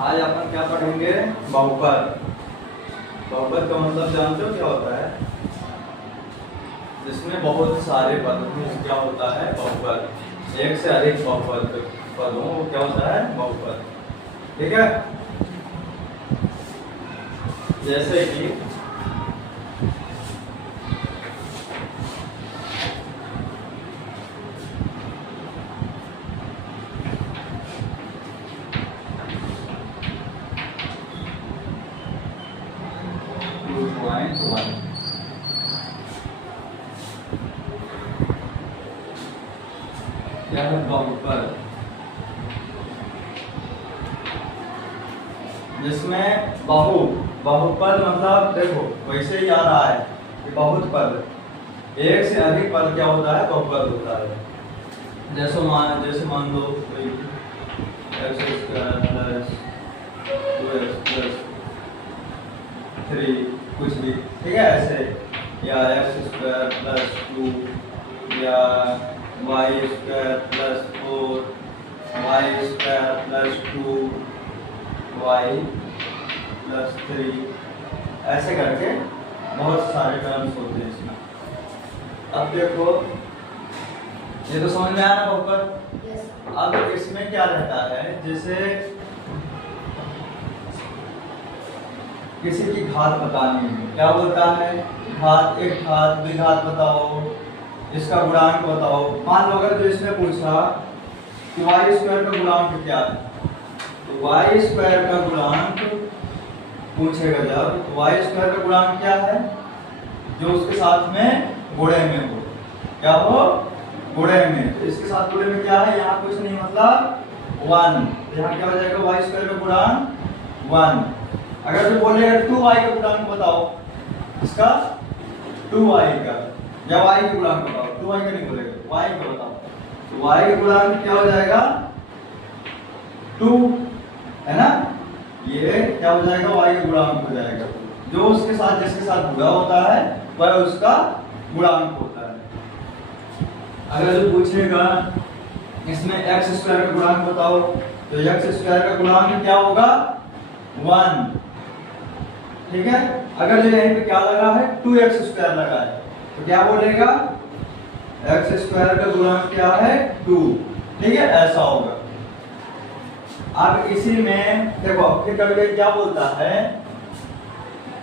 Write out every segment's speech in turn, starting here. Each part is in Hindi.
आज अपन क्या पढ़ेंगे? बहुपद। बहुपद का मतलब जानते हो क्या होता है? जिसमें बहुत सारे पद हों, क्या होता है? बहुपद। एक से अधिक बहुपद पद हो, वो क्या होता है? बहुपद। ठीक है। जैसे कि यह बहुपद जिसमें बहुपद मतलब देखो वैसे ही आ रहा है कि बहुत पद, एक से अधिक पद क्या होता है? बहुपद होता है। जैसे मान लो कोई x square plus 2x plus 3 कुछ भी, ठीक है, ऐसे, या x स्क्वायर प्लस 2 या y square plus 4 y square plus 2 y plus 3, ऐसे करके बहुत सारे टर्म्स होते हैं इसमें। अब देखो ये तो समझ में आया ना बहुपद? अब इसमें क्या रहता है, जैसे किसी की घात बतानी है, क्या बोलता है? घात, एक घात, द्विघात बताओ, इसका गुणांक बताओ। मान लो अगर जो इसने पूछा कि वाई स्क्वायर का गुणांक क्या है, तो वाई स्क्वायर का गुणांक पूछेगा जब, तो वाई स्क्वायर का गुणांक क्या है? जो उसके साथ में गुणे में हो, क्या हो? गुणे में। तो इसके साथ गुणे में क्या है? यहाँ कुछ नहीं, मतलब 1। यहाँ क्या हो जाएगा? वाई स्क्वायर का गुणांक 1। अगर जो बोलेगा 2y का गुणांक बताओ, इसका 2y का, या y का गुणांक बताओ, 2y का नहीं बोलेगा, y का बताओ, तो y का गुणांक क्या हो जाएगा? 2, है ना? ये क्या हो जाएगा? y का गुणांक हो जाएगा। जो उसके साथ जिसके साथ जुड़ा होता है वह उसका गुणांक होता है। अगर जो पूछेगा इसमें x स्क्वायर का गुणांक बताओ, तो x स्क्वायर का गुणांक क्या होगा? 1। ठीक है। अगर जो यहीं पे क्या लगा है? 2x स्क्वायर लगा है, तो क्या बोलेगा? x स्क्वायर का गुणांक क्या है? 2। ठीक है, ऐसा होगा। अब इसी में देखो फिर कभी क्या बोलता है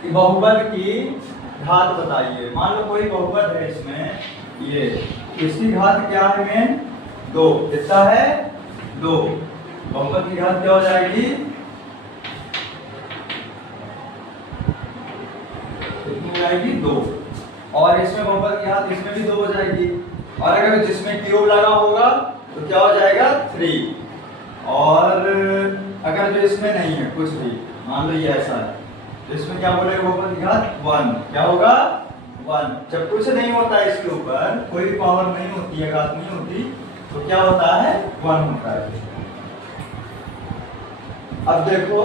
कि बहुपद की घात बताइए। मान लो कोई बहुपद है इसमें, ये इसकी घात क्या है? में 2। कितना है? 2। बहुपद की घात क्या हो जाएगी? कितनी हो जाएगी? 2। और इसमें बहुपद की घात इसमें भी 2 हो जाएगी। और अगर जिसमें क्यूब लगा होगा तो क्या हो जाएगा? 3। और अगर जो इसमें नहीं है कुछ भी, मान लो ये ऐसा है, तो इसमें क्या बोलेगा? बहुपद की घात 1। क्या होगा? 1। जब कुछ नहीं होता है इसके ऊपर, कोई भी पावर नहीं होती है, घात नहीं होती, तो क्या होता है? 1 होता है। अब देखो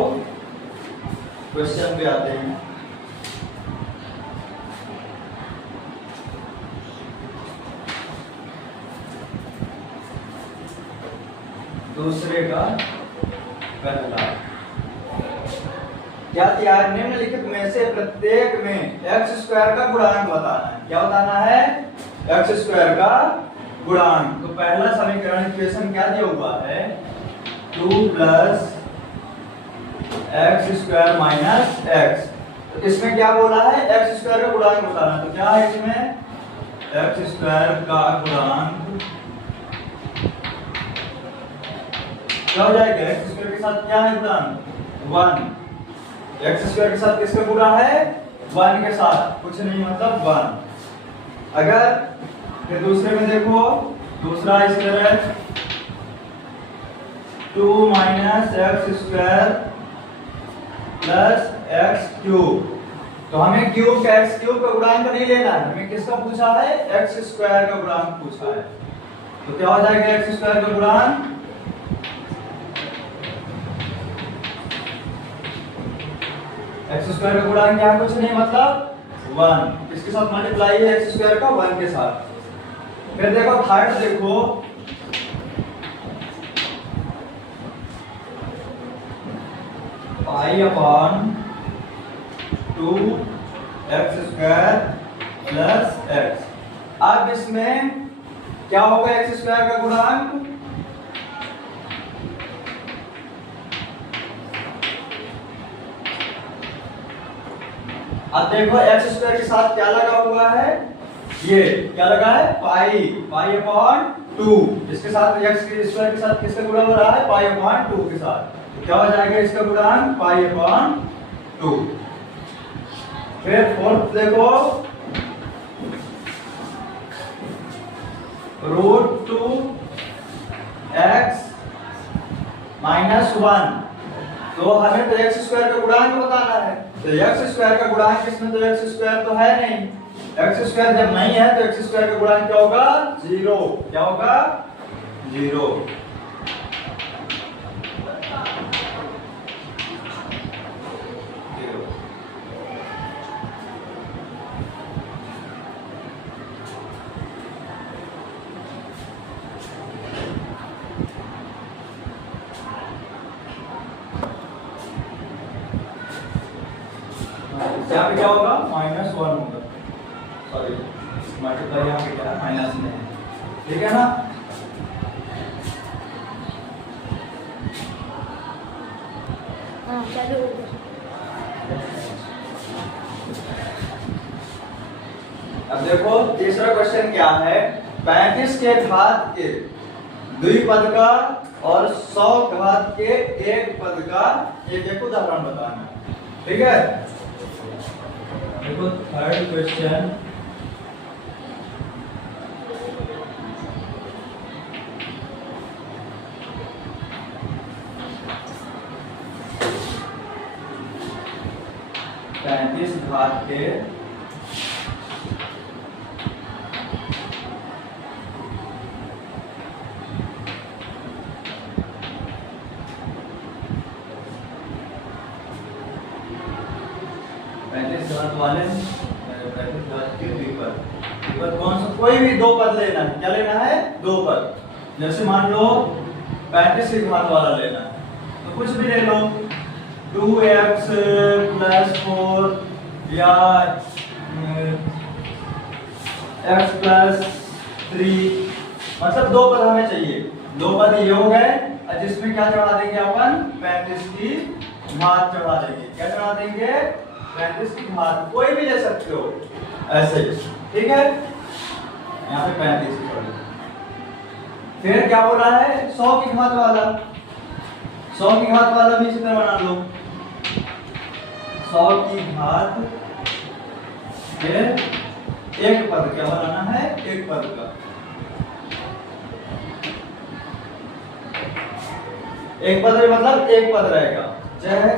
क्वेश्चन पे आते हैं। दूसरे का पहला क्या दिया है? निम्नलिखित में से प्रत्येक में x स्क्वायर का गुणांक बताना है। क्या बताना है? x स्क्वायर का गुणांक। तो पहला समीकरण इक्वेशन क्या दिया हुआ है? 2 plus x square minus x. तो इसमें क्या बोला है? x स्क्वायर का गुणांक बताना। तो क्या है इसमें? x स्क्वायर का गुणांक क्या हो जाएगा? एक्स स्क्वायर के साथ क्या है गुणांक? 1। एक्स स्क्वायर के साथ किसका गुणा है? 1 के साथ, कुछ नहीं, मतलब 1। अगर फिर दूसरे में देखो, दूसरा स्क्वायर है 2 minus x square plus x cube. तो हमें क्यूब का एक्स क्यूब का गुणांक नहीं लेना है, हमें किसका पूछा है? एक्स स्क्वायर का गुणांक पूछा है। तो क्या हो जाएगा एक्स स्क्वायर का गुणांक? एक्स स्क्वायर का गुणांक क्या? कुछ नहीं, मतलब 1। इसके साथ मल्टीप्लाई है एक्स स्क्वायर का 1 के साथ। फिर देखो थर्ड, देखो pi upon 2 x square plus x. अब इसमें क्या होगा एक्स स्क्वायर का गुणांक? अब देखो एक्स स्क्वायर के साथ क्या लगा हुआ है, ये क्या लगा है, पाई अपॉन 2। इसके साथ एक्स स्क्वायर के साथ किसका गुणा हो रहा है, पाई अपॉन 2 के साथ। तो क्या हो जाएगा इसका गुणांक, पाई अपॉन 2। फिर फोर्थ देखो, √2 x माइनस 1। तो हमें तो एक्स स्क्वायर का गुणांक बताना है, तो एक्स स्क्वायर का गुणांक इसमें तो एक्स स्क्वायर तो है नहीं, एक्स स्क्वायर जब नहीं है तो एक्स स्क्वायर का गुणांक क्या होगा, 0। क्या होगा, 0। यहाँ पे क्या होगा, -1 होगा, सॉरी मल्टीप्लाई यहाँ पे क्या है, माइनस में है, ठीक है ना। अब देखो तीसरा क्वेश्चन क्या है, 35 के घात के द्विपद का और 100 घात के एक पद का एक उदाहरण बताना, ठीक है। देखो थर्ड क्वेश्चन, घात के वाले द्विपद कौन सा, कोई भी दो पद लेना है, क्या लेना है, दो पद। जैसे मान लो 35 की घात वाला लेना है, तो कुछ भी ले लो, 2x + 4 या x + 3, मतलब दो पद हमें चाहिए। दो पद ये हो गए, जिसमें क्या चढ़ा देंगे अपन, 35 की घात चढ़ा देंगे। क्या चढ़ा देंगे, 35 की घात, कोई भी ले सकते हो ऐसे, ठीक है। यहाँ पे 35 की पड़ी। फिर क्या बोला है, 100 की घात वाला, 100 की घात वाला भी इसी तरह बना लो, 100 की घात फिर एक पद, क्या बनाना है, एक पद का। एक पद मतलब एक पद रहेगा, चाहे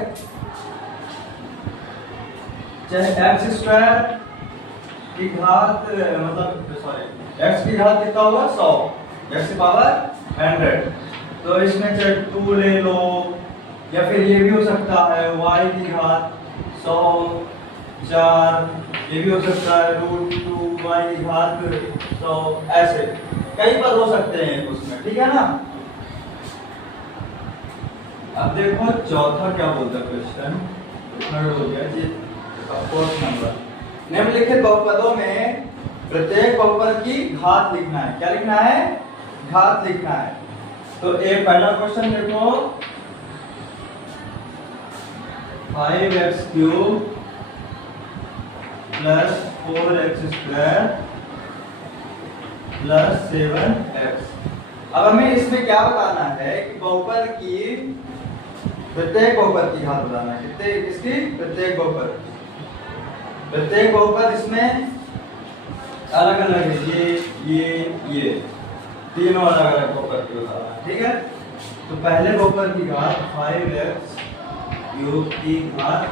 एक्स स्क्वायर की घात, मतलब सॉरी एक्स की घात कितना होगा, 100, एक्स की पावर 100। तो इसमें चाहे 2 ले लो, या फिर ये भी हो सकता है y की घात 100 4, ये भी हो सकता है √2 y की घात 100, ऐसे कई पद हो सकते हैं उसमें, ठीक है ना। अब देखो चौथा क्या बोलता है क्वेश्चन, थर्ड हो गया जी, फोर्थ नंबर, निम्नलिखित बहुपदों में प्रत्येक बहुपद की घात लिखना है। क्या लिखना है, घात लिखना है। तो एक पहला क्वेश्चन देखो, 5x³ + 4x² + 7x। अब हमें इसमें क्या बताना है कि बहुपद की, प्रत्येक बहुपद की घात बताना है, कितने, इसकी प्रत्येक बहुपद, प्रत्येक बहुपद इसमें अलग अलग है, ये तीनों अलग अलग बहुपद की बताना है, ठीक है। तो पहले बहुपद की घात 5x³ की घात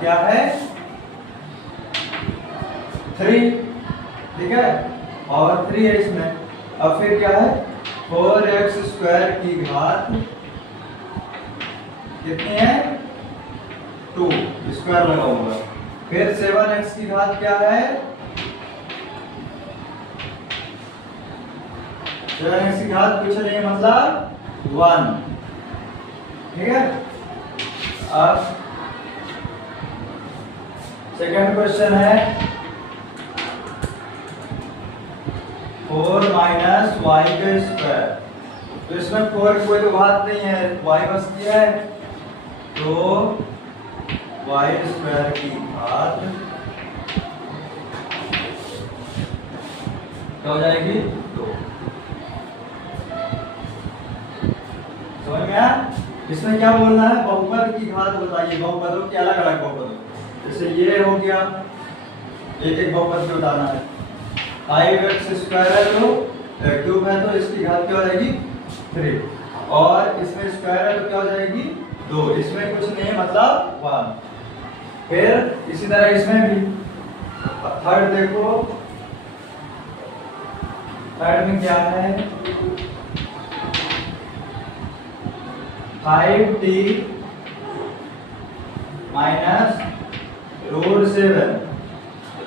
क्या है, 3, ठीक है, और 3 है इसमें। अब फिर क्या है, 4x² की घात कितनी है, 2, स्क्वायर लगा होगा। फिर 7x की घात क्या है, 7x की घात कुछ नहीं मतलब 1, ठीक है। अब सेकंड क्वेश्चन है 4 माइनस वाई का स्क्वायर। तो इसमें 4 की कोई तो घात नहीं है, y बचती है, तो वाई स्क्वायर की घात क्या हो जाएगी 2। समझ में आया? इसमें क्या बोलना है, बहुपद की घात बताइए, बहुपदों की अलग अलग बहुपद। जैसे ये हो गया, एक एक बहुपद पे उठाना है। 5x स्क्वायर है तो क्यूब है, तो इसकी घात क्या हो जाएगी 3, और इसमें स्क्वायर है तो क्या हो जाएगी 2। इसमें कुछ नहीं मतलब 1। फिर इसी तरह इसमें भी थर्ड देखो, थर्ड में क्या है 5t माइनस √7।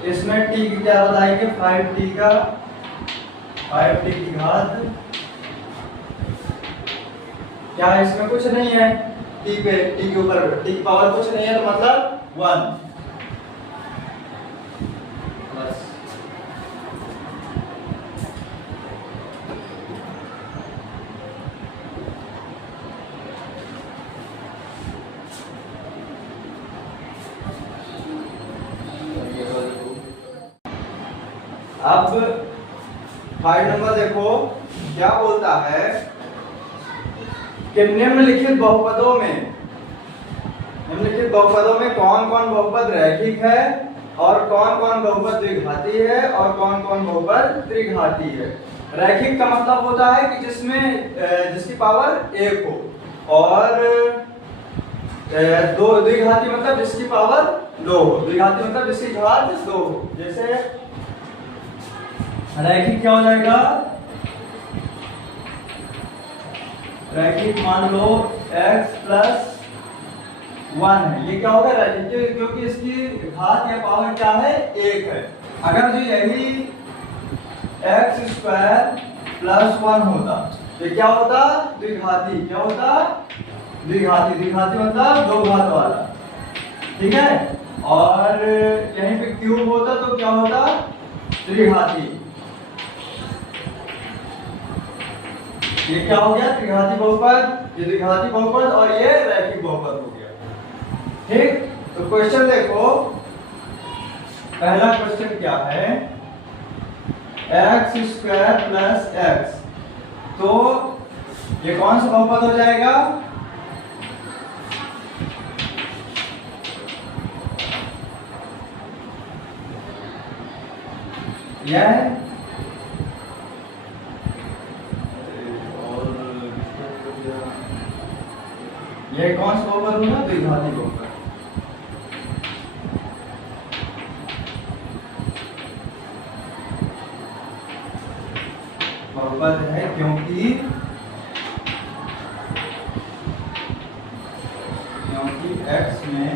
इसमें t की क्या बताएंगे 5t की घात क्या है, इसमें कुछ नहीं है, t के ऊपर t की पावर कुछ नहीं है, तो मतलब 1 बस। अब 5 नंबर देखो क्या बोलता है कि निम्नलिखित बहुपदों में कौन कौन बहुपद रैखिक है और कौन कौन बहुपद द्विघाती है और कौन कौन बहुपद त्रिघाती है। रैखिक का मतलब होता है कि जिसकी पावर 1 हो, और दो द्विघाती मतलब जिसकी पावर 2 हो। द्विघाती मतलब जिसकी घात 2 हो। जैसे रैखिक क्या हो जाएगा, रैखिक मान लो x प्लस 1 है, ये क्या होगा रैखिक, क्योंकि इसकी घात या पावर क्या है 1 है। अगर जो यही x स्क्वायर प्लस 1 होता तो क्या होता द्विघाती। क्या होता द्विघाती, द्विघाती मतलब 2 घात वाला, ठीक है। और यहीं पे क्यूब होता तो क्या होता त्रिघाती। ये क्या हो गया त्रिघाती बहुपद, ये द्विघाती बहुपद और ये रैखिक बहुपद हो गया। ठीक, तो क्वेश्चन देखो, पहला क्वेश्चन क्या है x स्क्वायर प्लस x, तो ये कौन सा बहुपद हो जाएगा, यह ये कौन सा बहुपद होगा द्विघाती बहुपद। बहुपद है क्योंकि x में